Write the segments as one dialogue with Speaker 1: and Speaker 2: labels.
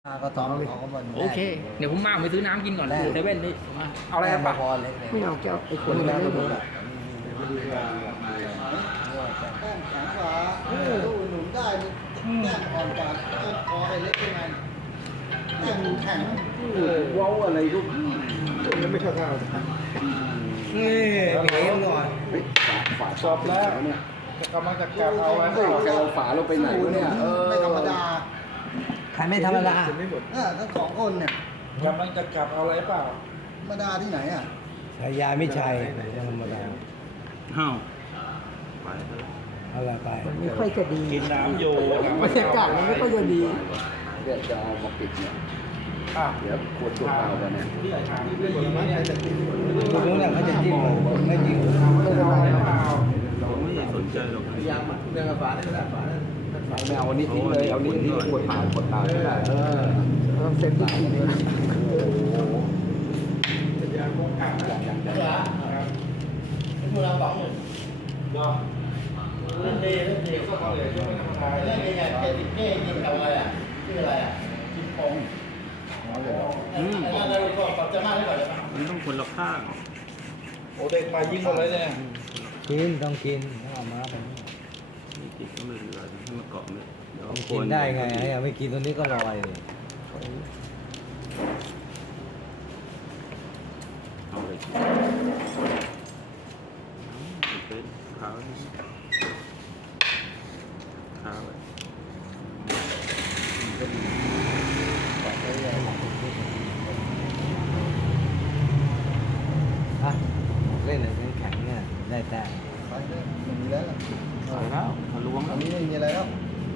Speaker 1: ก็ซ้อมเขาก็บอล
Speaker 2: โอเค เดี๋ยวผมมาไปซื้อน้ำกินก่อนเซเว่นนี่เอาอะไรปะ
Speaker 1: บอลเล็ก
Speaker 3: ไม่เอาแก้วไอ้ขวดนี้ไม่หมด
Speaker 1: แข้งแข็งกว่าลูกหนุนได้แข้งอ่อนกว่าคอไอ้เล็กยังไงแข้งแข็ง
Speaker 3: ว้าวอะไรลูกมันไม่เข้าท่า
Speaker 1: นี่เลี้ยงก่อน
Speaker 3: ฝาชอบแล้วเนี่ยกำลังจะกลับเอาไว้จะเอาฝาเราไปไหนเนี่ย
Speaker 1: ไม่ธรรมดา
Speaker 4: ใครไม่ธรรมดา
Speaker 1: ทั้งสองคนเนี่ย
Speaker 3: กำลังจะกลับเอาอะไรเปล่า
Speaker 1: ธรรมดาที่ไหนอ่ะ
Speaker 4: ฉายาไม่ใช่ธรรมดา
Speaker 5: อ้าวไป
Speaker 4: อะไรไป
Speaker 3: ไม่ค่อยจะดี
Speaker 5: กินน้ำอยู่
Speaker 3: บรรยากาศมันไม่ค่อยจะดี
Speaker 6: เดี๋ยวจะเอามาปิดเนี่ย
Speaker 3: อ่ะ
Speaker 6: เดี๋ยวขวดตัวเปล่าไปเนี่ย
Speaker 4: คนนู้นน่ะเขาจะจิ้มไม่จริง
Speaker 3: ไม่เป็นไรหรอก
Speaker 5: ผมไม่ได้สนใจหรอก
Speaker 6: ไม่เอาอันนี้ทิ้งเลยเอานี้ที่ขวดเปล่าไม่ได้
Speaker 3: ต้องเซ็ตทุกทีเลย
Speaker 1: เล่นดีเล่นยังไงเก้ยิงกับอะไรอ่ะชื่ออะไรอ่ะชิปปงอะไรก่อนจะมาได้ก่อนจะมา
Speaker 5: มันต้องคนละข้าง
Speaker 3: โอ้เด็กมายิงหมดเลยเนี่ย
Speaker 4: กินต้องกินต้องเอามาไป
Speaker 5: นี่ติดก็ไม่เป็นไรให้มันเกาะเนี่ยเดี๋ยว
Speaker 4: กินได้ไงไม่กินตัวนี้ก็ลอยเลย
Speaker 5: เอาเลยเป็นขาวขาวเลย
Speaker 4: อ่ะเล่นอะไรแข็งเนี่ยได้แต่
Speaker 1: ไปเลยไม่มีแล้ว
Speaker 5: ใส่แล้วทะลวง
Speaker 1: ต
Speaker 5: แล้
Speaker 1: อ
Speaker 5: วน
Speaker 1: นี้ไม่มีอะไรแล้ว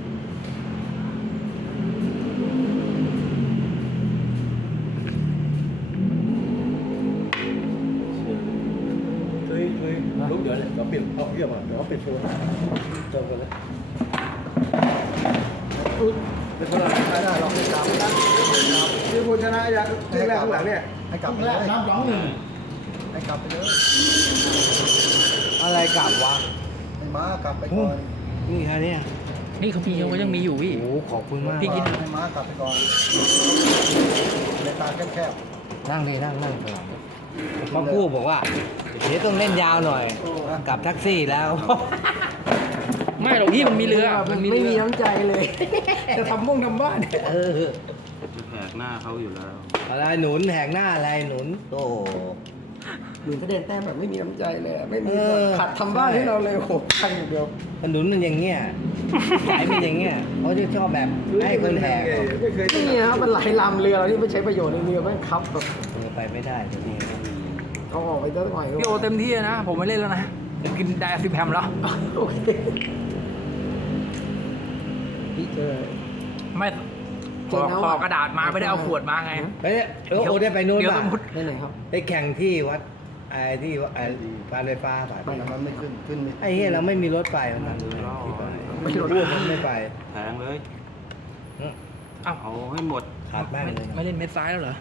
Speaker 3: ลูกเดี๋ยวเนี่ยเดี๋ยวปิดเอาเยี่ยมอ่ะเดี๋ยวปิดโชว์เจอกันเลยเป็นคนละไม่ได้หรอกไม่กลับคือคนชนะอย่างที่แรกข้างหลังเนี่ย
Speaker 1: ให้กลับไปเลยน้ำร้องหนึ่งให้กลับไปเลย
Speaker 4: อะไรกลับวะ
Speaker 1: ให้ม้ากลับไปก่อน
Speaker 4: นี่แค่นี้
Speaker 2: นี่เขามียังมีอยู่พี่
Speaker 4: โอ้ขอบคุณมาก
Speaker 2: พี่กิน
Speaker 1: ให้ม้ากลับไปก่อนในตาแคบ
Speaker 4: นั่งเลยนั่งก่อนมาพูดบอกว่าเดี๋ยวต้องเล่นยาวหน่อยกลับแท็กซี่แล้ว
Speaker 2: ไม่หรอกพี่มันมีเรือ
Speaker 3: มันไม่มีน้ำใจเลย จะทำทำบ้าน
Speaker 4: เออ
Speaker 5: จะแหกหน้าเขาอยู่แล้ว
Speaker 4: อะไรหนุนแหกหน้าอะไรหนุนโอ้
Speaker 3: หนุนแสดงแต้มแบบไม่มีน้ำใจเลยไม่มี
Speaker 4: เออ
Speaker 3: ขัดทำบ้านให้เราเลยโอ้โหทังอย่างเดียว
Speaker 4: หนุนมันอย่างเงี้ยสายเป็นอย่างเงี้ยเขาจะชอบแบบให้คนแหก
Speaker 3: นี่นะครับมันไหลลำเรือเราที่ไม่ใช้ประโยชน์ในเรือแม่งคับแบบ
Speaker 4: ไปไม่ได้จะมี
Speaker 3: เขาออกไปตั้งหน่อย
Speaker 2: พี่โอเต็มที่นะ ผมไม่เล่นแล้วนะจะกินไดอะซิแพมแล้ว
Speaker 3: โอเคพี่เจอ
Speaker 2: ไม่ขอกระดาษมาไม่ได้เอาขวดมาไง
Speaker 4: เฮ้ยโอ้ได้ไปนู่น
Speaker 2: เดี๋ยว
Speaker 4: ป่ะ
Speaker 2: สมมุติ
Speaker 3: ได้ไหนครับ
Speaker 4: ไปแข่งที่วัดไอ้ที่การไฟฟ้าป่ะ
Speaker 1: ๆมันไม่ขึ้นไม่
Speaker 4: ไอ้เหี้ยเราไม่มีรถไปมันนั่นไม่รถไม่ไป
Speaker 5: แทงเลย
Speaker 2: อ้าว
Speaker 5: เอาให้หมด
Speaker 4: ขาดแม่งเลย
Speaker 2: ไม่เล่นเม็ดซ้ายแล้วเหรอก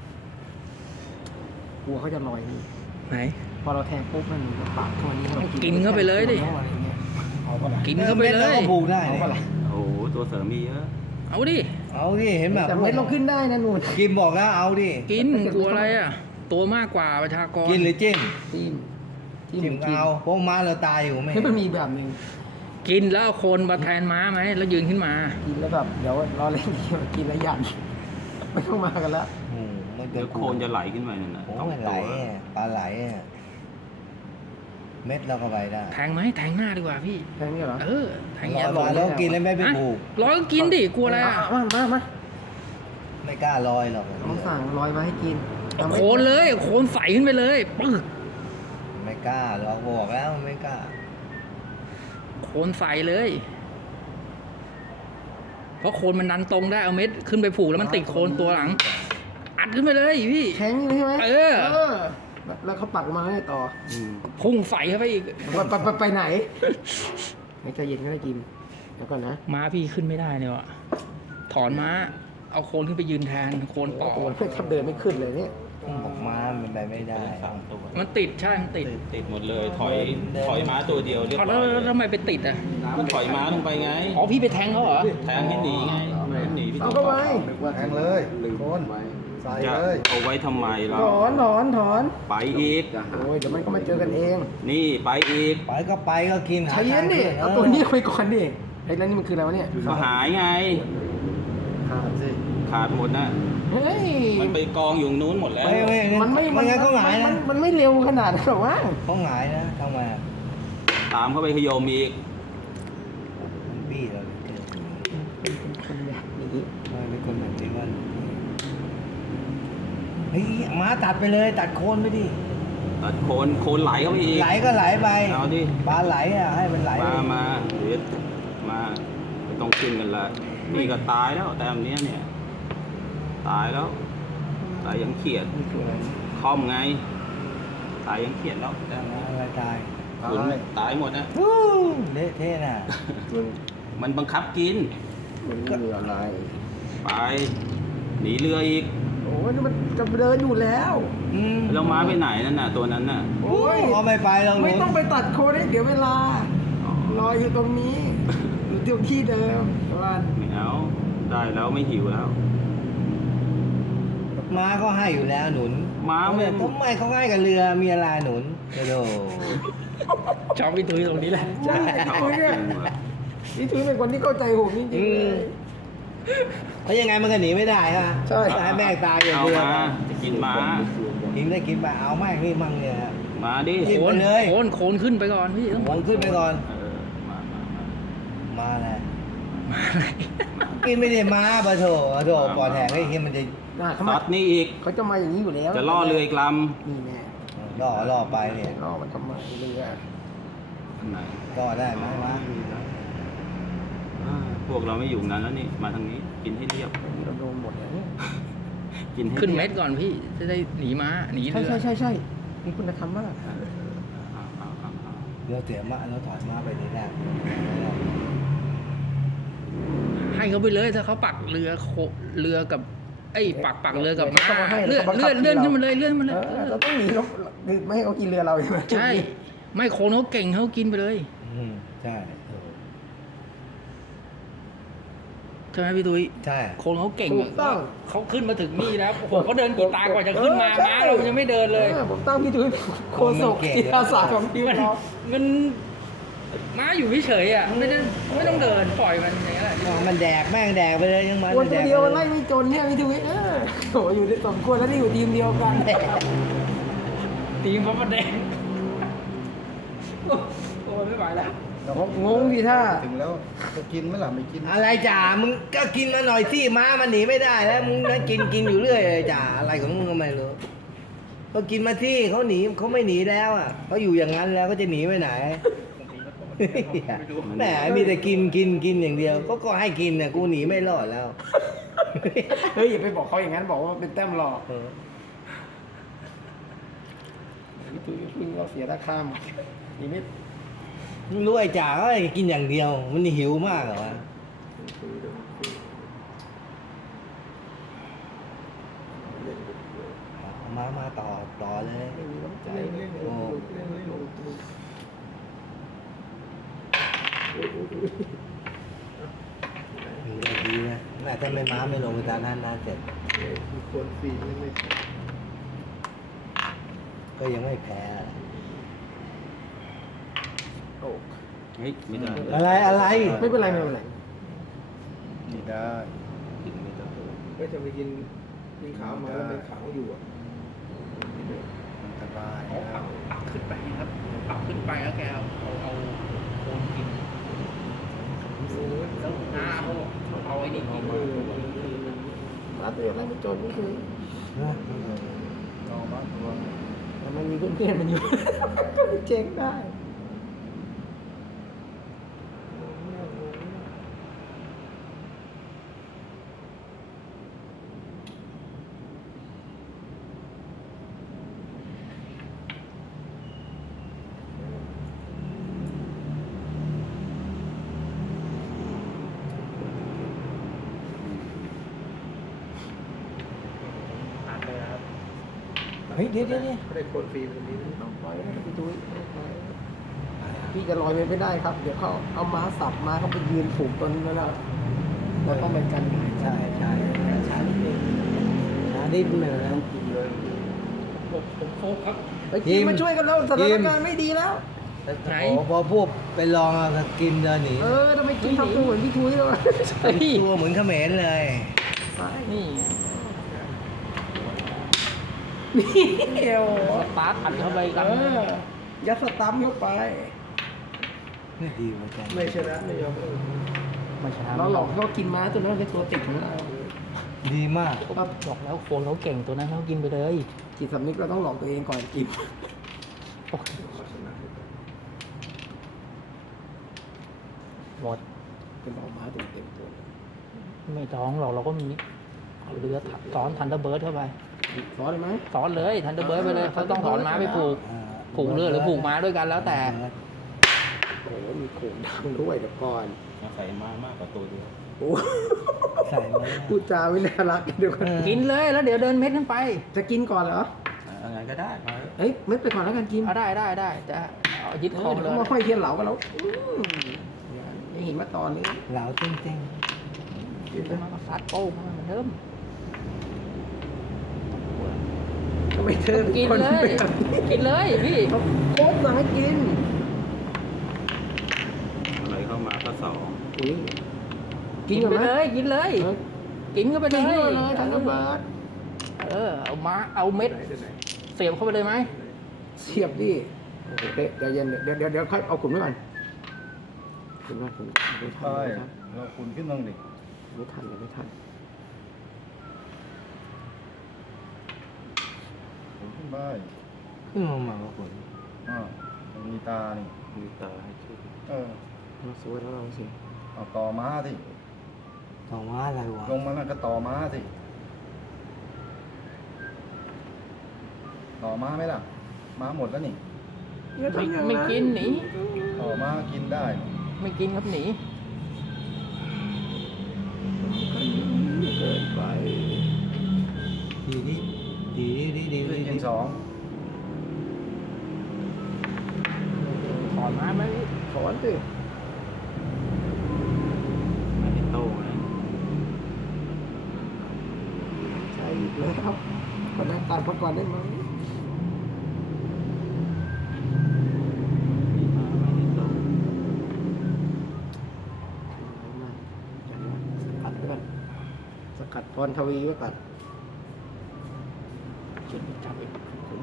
Speaker 3: ลัวเขาจะลอยนี่
Speaker 2: ไหน
Speaker 3: พอเราแทงปุ๊บมันก็ปากตัวนี้
Speaker 2: กินเข้าไปเลยดิ
Speaker 3: เอาปะล่ะ
Speaker 2: กินเข้าไปเลย
Speaker 4: ผูกได้
Speaker 3: เอาปะล่ะ
Speaker 5: โอ้โหตัวเสริมมีเยอะ
Speaker 2: เอาดิ
Speaker 4: เอาดิเห็นแบบ
Speaker 3: แต่เม็ดเราขึ้นได้นะนู่น
Speaker 4: กินบอกแล้วเอาดิ
Speaker 2: กินกลัวอะไรอ่ะ ตัวมากกว่าประชากร
Speaker 4: กินหรือจิ้ม
Speaker 3: จิ้ม
Speaker 4: จิ้มเอาพวกม้าเราตายอยู่ไม่
Speaker 3: ให้มันมีแบบหนึ่ง
Speaker 2: กินแล้วเอาโคนมาแทนม้าไหมแล้วยืนขึ้นมา
Speaker 3: กินแล้วแบบเดี๋ยวรอเล่นเดียวกินแล้วยันไม่ต้องมากันแล้ว
Speaker 4: มัน
Speaker 5: เดี๋ยวโคนจะไหลขึ้นมาเนี่ยนะ
Speaker 4: โอ้
Speaker 5: ต้อง
Speaker 4: มันไหล
Speaker 5: ตัว
Speaker 4: ปลาไหลเม็ดเราก็ไปได้
Speaker 2: แทงไหมแทงหน้าดีกว่าพี่
Speaker 3: แค่นี้เหรอ
Speaker 2: เออ แทงแย่
Speaker 4: รอแล้วกินแล้วไม่ไปผูก
Speaker 2: ร้อยก็กินดิ กลัวอะไรอ่ะ
Speaker 3: มา
Speaker 4: ไม่กล้าลอยหรอก
Speaker 3: ต้องสั่งลอยมาให้กิน
Speaker 2: โคนเลย โคนใส่ขึ้นไปเลย ปึ๊ก
Speaker 4: ไม่กล้าเราบอกแล้วไม่กล้า
Speaker 2: โคนใส่เลย เพราะโคนมันดันตรงได้ เอาเม็ดขึ้นไปผูกแล้วมันติดโคนตัวหลัง อัดขึ้นไปเลยพี่
Speaker 3: แข็งเลยใช่ไหม
Speaker 2: เออ
Speaker 3: แล้วเขาปักมาให้ต่อ
Speaker 5: อืม
Speaker 2: พุ่งใส่เข้าไปอีก
Speaker 3: ไปไหนไม่ใจเย็นก็ได้กินเดี๋ยวก่อนนะ
Speaker 2: ม้าพี่ขึ้นไม่ได้เนี่ยว่ะถอนม้า เอาโคนขึ้นไปยืนแทน โคนต่อ
Speaker 3: โอ้โหแทบเดินไม่ขึ้นเลยเนี่ย
Speaker 4: บอกม้ามันไปไม่ได้
Speaker 5: สามตัว
Speaker 2: มันติดใช่ มันติด
Speaker 5: ติดหมดเลย ถอยม้าตัวเดียวเรียบ
Speaker 2: เอา
Speaker 5: ร้
Speaker 2: แล้
Speaker 5: อ
Speaker 2: วย แล้วทำไมไปติดอ่ะ
Speaker 5: ก็ถอยม้าลงไปไง
Speaker 2: อ๋อพี่ไปแทงเขาเหรอ
Speaker 5: แทงให้หนีไง
Speaker 2: อ
Speaker 5: หนีพี่
Speaker 3: เอา
Speaker 5: ต้
Speaker 3: เข้า
Speaker 5: อง
Speaker 3: ไป
Speaker 6: นึกว่า
Speaker 1: แทงเลย
Speaker 6: ลืม
Speaker 1: โคน
Speaker 6: ไว้
Speaker 1: ใส่
Speaker 5: จะ
Speaker 1: เลย
Speaker 5: เอาไว้ทำไมเรา
Speaker 3: ถอน
Speaker 5: ไปอีก
Speaker 6: จะหา
Speaker 3: โอ้ยเดี๋ยวมันก็มาเจอกันเอง
Speaker 5: นี่ไปอีก
Speaker 4: ไปก็ไปก็กิน
Speaker 3: ใจเย็นดิเอาตัวนี้ไปก่อนดิไอ้แล้วนี่มันคืออะไรวะเนี่ย
Speaker 5: ก็หายไง
Speaker 1: ขาดสิ
Speaker 5: ขาดหมดนะ
Speaker 3: เฮ้ย
Speaker 5: มันไปกองอยู่ตรงนู้นหมดแล้ว
Speaker 3: มันไม่
Speaker 4: ไม่งั้นเขาหงายนะ
Speaker 3: มันไม่เร็วขนาดนั้นหรอกวะ
Speaker 4: เขาหงายนะทำไมอะ
Speaker 5: ตามเข้าไปขยมอีก
Speaker 4: มันบี้เราเลยเกิน
Speaker 3: เป็นคนแบบนี้
Speaker 4: เป็นคนแบบนี้มันเฮ้ยม้าตัดไปเลยตัดโคนไปดิ
Speaker 5: ตัดโคนไหลเข้าไปอีก
Speaker 4: ไหลก็ไหลไป
Speaker 5: เอาดิ
Speaker 4: ปลาไหลอ่ะให้มันไหล
Speaker 5: มาเดี๋ยวมาไม่ต้องขึ้นกันละนี่ก็ตายแล้วแต่อันเนี้ยเนี่ย ตายแล้ว ตายยังเขียด
Speaker 4: นี่คืออะไร
Speaker 5: คอมไง ตายยังเขียดแล้วแต่
Speaker 4: อะไรตาย
Speaker 5: ขุนตายหมดนะ
Speaker 4: ฮู้เละเทะน่ะ
Speaker 5: มันบังคับกิน
Speaker 6: มันคืออะไร
Speaker 5: ไป หนีเรืออีก
Speaker 3: โอ้ยนี่มันจะเดินอยู่แล้ว
Speaker 5: แล้วม้าไปไหนนั่นน่ะ ตัวนั้นน่ะ
Speaker 3: โอ้ย
Speaker 4: เอาไปเรา
Speaker 3: ไม่ต้องไปตัดโคนให้เดี๋ยวเวลา รออยู่ตรงนี้อยู่ที่เดิมว่า
Speaker 5: ไม่เอาได้แล้วไม่หิวแล้ว
Speaker 4: ม้าก็ให้อยู่แล้วหนุน
Speaker 5: ม้าไม่
Speaker 4: ทำไมเขาให้กับเรือมีอะไรหนุนโอ้โห
Speaker 2: ชอบพี่ตุ้ยตรงนี้แหละ
Speaker 3: ใช่นี่ถือเป็นคนที่เข้าใจผมจริงๆเลย
Speaker 4: เพราะยังไงมันก็หนีไม่ได้ฮะ
Speaker 3: ใช่
Speaker 4: ให้แม่งตายอย่าง
Speaker 5: เอา
Speaker 4: เดียว
Speaker 5: มาจะกินม้า
Speaker 4: กินได้กินไปเอาแม่งนี่มั่งเนี่ย
Speaker 5: มาดิ
Speaker 4: กิน
Speaker 2: โคน
Speaker 4: ไปเลย
Speaker 2: โคนขึ้นไปก่อนพี่
Speaker 4: วนขึ้นไปก่อน
Speaker 5: เออมา
Speaker 4: มาแหละกินไม่ได้ม้าปะโถปอดแหกไอ้เหี้ยมันจะ
Speaker 3: น่ะเขา
Speaker 5: ซั
Speaker 3: มา
Speaker 5: ดนี่อีก
Speaker 3: เขาจะมาอย่างนี้อยู่แล้ว
Speaker 5: จะล่อเรืออีกล
Speaker 3: นี่แน่
Speaker 4: ล่อไปเนี่ย
Speaker 3: ล่อมันทำไมเรือ
Speaker 5: ำไหน
Speaker 4: ล่อได้ไหมวะ
Speaker 5: พวกเราไม่อยู่นั้นแล้วนี่ มาทางนี้ กินให้เรียบ
Speaker 3: เราโดนหมดแล้วเนี่ย
Speaker 5: กินให้
Speaker 2: ขึ้น
Speaker 5: รียบ
Speaker 2: เม็ดก่อนพี่ จะได้หนีม้าหนี
Speaker 3: ใช่
Speaker 2: เรือ
Speaker 3: ใช่มีคุณธรรมมาก
Speaker 4: เราเสียม้าเราถอยม้าไปนี่แรก
Speaker 2: ให้เขาไปเลยถ้าเขาปักเรือกับไอ้ปักเรือกับม้า
Speaker 3: ต้องมาให้
Speaker 2: เลื่อน
Speaker 3: ขาบังคับ
Speaker 2: เลื่อน
Speaker 3: รา
Speaker 2: ขึ้นมาเลยเลื่อนมาเลย
Speaker 3: เราต้องหนีเราไม่ให้เขากินเรือเราใช่ไหม
Speaker 2: ใช่ ไม่โคนเขาเก่งเขากินไปเลย
Speaker 4: ใช่
Speaker 2: ใช่ไหมพี่ตุ้ย
Speaker 4: ใช่
Speaker 2: โคนเขาเก่ง
Speaker 3: ถูกต้อง
Speaker 2: เขาขึ้นมาถึงนี่แล้วโอ้โหเขาเดินกีตากว่าจะขึ้นมาม้าเรายังไม่เดินเลย
Speaker 3: ผมตั้งพี่ตุ้ยโคศกจิตอาสาของทีม
Speaker 2: มัน
Speaker 3: เรา
Speaker 2: มันม้าอยู่เฉยๆอ่ะไม่ต้องเดินปล่อยมันอย่างนี้แหละ
Speaker 4: มันแดกแม่งแดกไปเลยยังมัน
Speaker 3: คน
Speaker 4: แด
Speaker 3: ตัว
Speaker 4: ก
Speaker 3: เดียวมันไล่ไม่จนเนี่ยพี่ตุ้ยโหอยู่ในสองคนแล้วที่อยู่ทีมเดียวกัน
Speaker 2: ทีมพระประแดงโอ้ยไม่ไหวแล้ว
Speaker 3: แต่ว่างงดีท่า
Speaker 1: ถึงแล้วจะกินไหมล่ะไม่กิน
Speaker 4: อะไรจ่ามึงก็กินมาหน่อยสิม้ามันหนีไม่ได้แล้วมึงนั่งกินอยู่เรื่อยเลยจ่าอะไรของมึงก็ไม่รู้ก็กินมาที่เขาหนีเขาไม่หนีแล้วอ่ะเขาอยู่อย่างนั้นแล้วก็จะหนีไปไหนแหมมีแต่กินอย่างเดียวก็ให้กินเนี่ยกูหนีไม่รอดแล้ว
Speaker 3: เฮ้ยอย่าไปบอกเขาอย่างนั้นบอกว่าเป็นแต้มหลอกพี่ตุ้ยพึ่งเราเสียตาข้ามนี่ไม่
Speaker 4: มึงรู้ไอ้จ่าก็กินอย่างเดียว มันหิวมากเหรอวะมาต่อเลย
Speaker 3: ไม่มีน้ำใจเล่น
Speaker 4: โอ้ ดีนะแม่ถ้าไม่ม้าไม่ลงไปตามนั้นนานเสร็จ
Speaker 3: มีคนฟรีไม่
Speaker 4: ก็ยังไม่แพ้
Speaker 3: โอ้
Speaker 5: เฮ้ยไม่ได้
Speaker 4: อะไร
Speaker 3: ไม่เป็นไรไม่เป็นไร
Speaker 1: นี่ได้
Speaker 5: กินไม่ได้
Speaker 3: ก็จะไปกินขาวมาแล้วเป็นขาวอยู่อ่ะ
Speaker 1: มันสบาย
Speaker 2: เอา
Speaker 1: แล้ว
Speaker 2: ปักขึ้นไปครับปักขึ้นไปแล้วแกเอาโคนกินแล้วน้าเขาบอกเอาไอ้นี่กิน
Speaker 3: มาตัวยังไม่จนนี่คือ
Speaker 1: เอามาตัว
Speaker 3: แต่มันมีเพื่อนๆมันอยู่ ก็เจ๊งได้
Speaker 2: ตัดเลยครับ
Speaker 4: เฮ้ยเดี๋ยว
Speaker 3: เขาได้โคนฟรีตรงนี้ต้องปล่อยให้พี่ตุ้ยพี่จะลอยไปไม่ได้ครับ เดี๋ยวเขาเอาม้าสับม้าเขาไปยืนผูกต้นแล้วเราต้องไปกัน
Speaker 4: ใช่ใช่ช้านิดนึงช้านิดนึงแล้ว
Speaker 2: ผมโฟกครับ
Speaker 3: ไปกินมาช่วยกันแล้วสถานการณ์ไม่ดีแล้ว
Speaker 2: ไหน
Speaker 4: โอ้พอพวกไปลองอะก็กินเดินหนี
Speaker 3: ทำไมกินทำตัวเหมือนพี่ทุยเลยวะ
Speaker 2: เฮ้ย
Speaker 4: ตัวเหมือนเขมรเลย
Speaker 2: นี่
Speaker 3: นี่โอ้
Speaker 2: สตาร์ทอัดเข้าไปกัน
Speaker 3: ยัดสตัมป์เข้าไป
Speaker 4: ไม่ดีเหมือนกัน
Speaker 3: ไม่ชนะไม่ยอม
Speaker 2: ไม่ชนะ
Speaker 3: เราหลอกเขากินม้าตัวนั้นเป็นตัวติดของเรา
Speaker 4: ดีมาก
Speaker 2: บอกแล้วโคนเขาเก่งตัวนั้นเขากินไปเลย
Speaker 3: จิตสำนึกเราต้องหลอกตัวเองก่อนกิน
Speaker 2: หมด
Speaker 3: เป็นหลอกม้าตัวเต็มตัว
Speaker 2: ไม่ท้องหรอกเราก็มีเอาเรือซ้อนทันเดอร์เบิร์ดเข้าไป
Speaker 3: ซอสได้ไหม
Speaker 2: ซ้อนเลยทันเดอร์เบิร์ดไปเลยเขาต้องถอนม้าไปผูก ผูกเรือหรือผูกม้าด้วยกันแล้วแต่
Speaker 3: โอ้โหมีโขงดำด้วยเดี๋ยวก่อน
Speaker 5: ใส่มามากกว่าตัวเดียว
Speaker 3: โอ้
Speaker 4: ใส่มา
Speaker 3: พูดจาไม่น่ารักเดี๋ยวก่อน
Speaker 2: กินเลยแล้วเดี๋ยวเดินเม็ดขึ้นไป
Speaker 3: จะกินก่อนเหรอ
Speaker 5: อะไรก็ได้ไป
Speaker 3: เอ้ยไม่ไปก่อนแล้วกันกิน
Speaker 2: เอาได้จะเอายึดคอ
Speaker 3: เดี๋ยว
Speaker 2: เลย
Speaker 3: เขามาห้อยเทียนเหลากันแล้วยังเห็นมาตอนนี้
Speaker 4: เหลาจริง
Speaker 3: กิน
Speaker 2: มาซัดโป้งมาเหมือนเดิม
Speaker 3: ทำไมเธอ
Speaker 2: กิน
Speaker 3: คน
Speaker 2: เลย
Speaker 3: แบบนี้
Speaker 2: กินเลยพี่
Speaker 3: โค้ชสั่งให้กิน
Speaker 5: อะไรเข้ามาก็สอง
Speaker 3: อุ้ยกิ
Speaker 2: กิ
Speaker 3: น
Speaker 2: น
Speaker 3: ก่อน
Speaker 2: ไป
Speaker 3: ไหม
Speaker 2: เลยกินเลย กินเข้าไปเล
Speaker 3: กิน
Speaker 2: ย
Speaker 3: เลยทันระเบิด
Speaker 2: เอาเม็ดเสียบเข้าไปเลยไหม
Speaker 3: เสียบดิโอเคเดี๋ยวเย็นเดี๋ยวค่อยเอาขุนไว้ก่อนขุนไว้ขุนไม่ทัน
Speaker 1: ใช่เราคุณขึ้นบ้างดิ
Speaker 3: ไม่ทันไม่ทัน
Speaker 1: คุณขึ้นได้
Speaker 4: ๆขึ้นมาใหม่ว่าผล
Speaker 1: มันมีตานี่
Speaker 5: มีตาให้ช่วย
Speaker 3: เราสวยแล้วเราสิ
Speaker 1: เอาต่อม้าสิ
Speaker 4: ต่อมาอะไรวะ
Speaker 1: ลงมาแล้วก็ต่อม้าสิต่อม้าไหมล่ะม้าหมดแล้วนี่
Speaker 2: ไม่กินหนี
Speaker 1: ต่อม้ากินได้
Speaker 2: ไม่กินครับหนี
Speaker 3: เกินไป
Speaker 4: ดีดีดีดีดี
Speaker 1: กิ
Speaker 4: ดี
Speaker 1: นสอง
Speaker 2: ถอนม้าไหมพี่
Speaker 3: สอนสิ
Speaker 5: ไม่ได้โตนะ
Speaker 3: ใช่อีกแล้วครับคนนั้นตัดพักก่อนได้ไหม
Speaker 5: มีมาไม่ได้โต
Speaker 3: สกัดไว้ก่อนสกัดพรทวีไว้ก่อน
Speaker 2: จุดจับอีก
Speaker 3: ขุน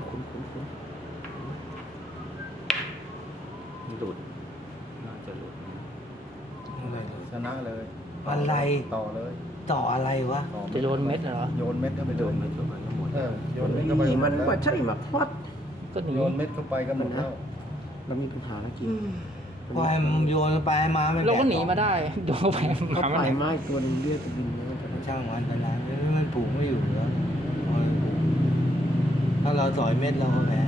Speaker 5: หลุดน่าจะหลุดนะ
Speaker 1: ชนะเลย
Speaker 4: อะไร
Speaker 1: ต่อเลย
Speaker 4: ต่ออะไรวะ
Speaker 1: ต่อ
Speaker 2: จะโยนเม็ดเหรอ
Speaker 1: โยนเม็ดเข้าไป
Speaker 5: โด
Speaker 1: เลย
Speaker 5: นไม่เข้าไปก็หมด
Speaker 1: โยนเม็ดเข้าไป
Speaker 3: นี่มัน
Speaker 1: แล้ว
Speaker 3: ว่าใช่หมักพอด
Speaker 2: ก็หนี
Speaker 1: โยนเม็ดเข้าไปก็หมดแล้ว
Speaker 3: เรามีปัญหาแล้วกิน
Speaker 4: พอให้มันโยนไปให้มาไม่แบ
Speaker 2: เราก็หนีมาได้โดนไป
Speaker 3: เขา
Speaker 2: มา
Speaker 3: ไป
Speaker 2: ไม่ได้
Speaker 3: ไม้ตัวนึงเลือดจะบินแล้ว
Speaker 4: ช่างมันไปแล้วมันปลูกไม่อยู่แล้วถ้าเราต่อยเม็ดเราก็แพ้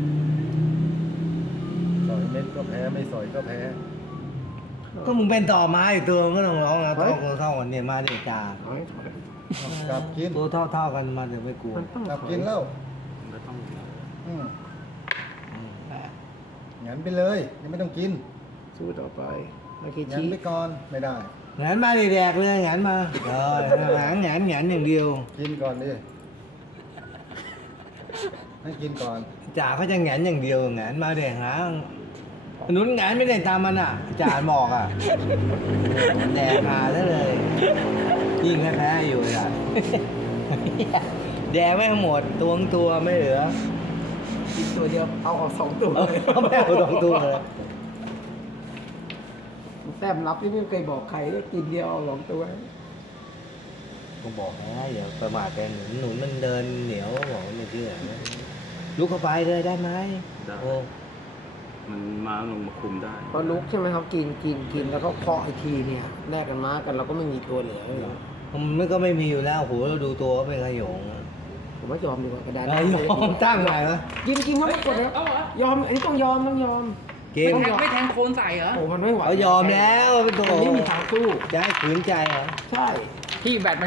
Speaker 1: สอยเม็ดก็แพ้ไม่สอยก็แพ้
Speaker 4: ก็มึงเป็นต่อไม้อยู่ตัวมึงก็ต้องร้องนะเท่ากันเนี่ยมาเดี๋ยวจ่า
Speaker 3: ถอย
Speaker 1: กลับกิน
Speaker 4: ตัวเท่ากันมาเดี๋ยวไม่กลัว
Speaker 3: มันต้อง
Speaker 1: กลับกินแล้ว
Speaker 5: มันก็ต้อง
Speaker 1: อืมงั้นไปเลยยังไม่ต้องกิน
Speaker 3: สู้ต่อไปไม่คิด
Speaker 1: งั้น
Speaker 3: ชี้
Speaker 1: ไปก่อนไม่ได้
Speaker 4: งั้นมาแดกเลยงั้นมาหงานอย่างเดียว
Speaker 1: กินก่อนดิให้กินก่อน
Speaker 4: จ่าเขาจะหงานอย่างเดียวหงานมาแดกหาหนุนหงานไม่ได้ตามมันอ่ะจ่าบอกอ่ะแดกหาซะเลยยิ่งแพ้อยู่อ่ะแดกไม่หมดตัวไม่เหลือ
Speaker 3: กินตัวเดียวเอาออกสองตัวเลย
Speaker 4: ไม่เอาสองตัวเลย
Speaker 3: แต้มรับที่ไม่เคยบอกใครได้กินเดียวเอาสองตัว
Speaker 4: ผมบอกนะอย่าประมาทกันหนุนมันเดินเหนียวบอกไม่เชื่อนะลุกเข้าไปเลยได้ไหมโอ้
Speaker 5: มันมาลงมาคุมได้
Speaker 3: พอลุกใช่ไหมครับกินแล้วก็เคาะอีกทีเนี่ยแลกกันม้ากันเราก็ไม่มีตัวเหลือเลยเหรอ
Speaker 4: มันก็ไม่มีอยู่แล้วโหเราดูตัวก็เป็นขยง
Speaker 3: ผมว่ายอมดีกว่ากระดาน
Speaker 4: ยอมตั้งใหม่วะ
Speaker 3: กินเขาไม่กดแล้ว
Speaker 2: เอาเหรอย
Speaker 3: อมอันนี้ต้องยอม
Speaker 4: เก
Speaker 2: ไม่
Speaker 4: ม
Speaker 2: แทงโคนใส่เหรอ
Speaker 3: โอ้มันไม่ไหว
Speaker 4: เขายอมแล้วเป็นตัว
Speaker 3: มันไม่มีทางสู้
Speaker 4: จะให้ขืนใจเหรอ
Speaker 3: ใช่
Speaker 2: ที่แบต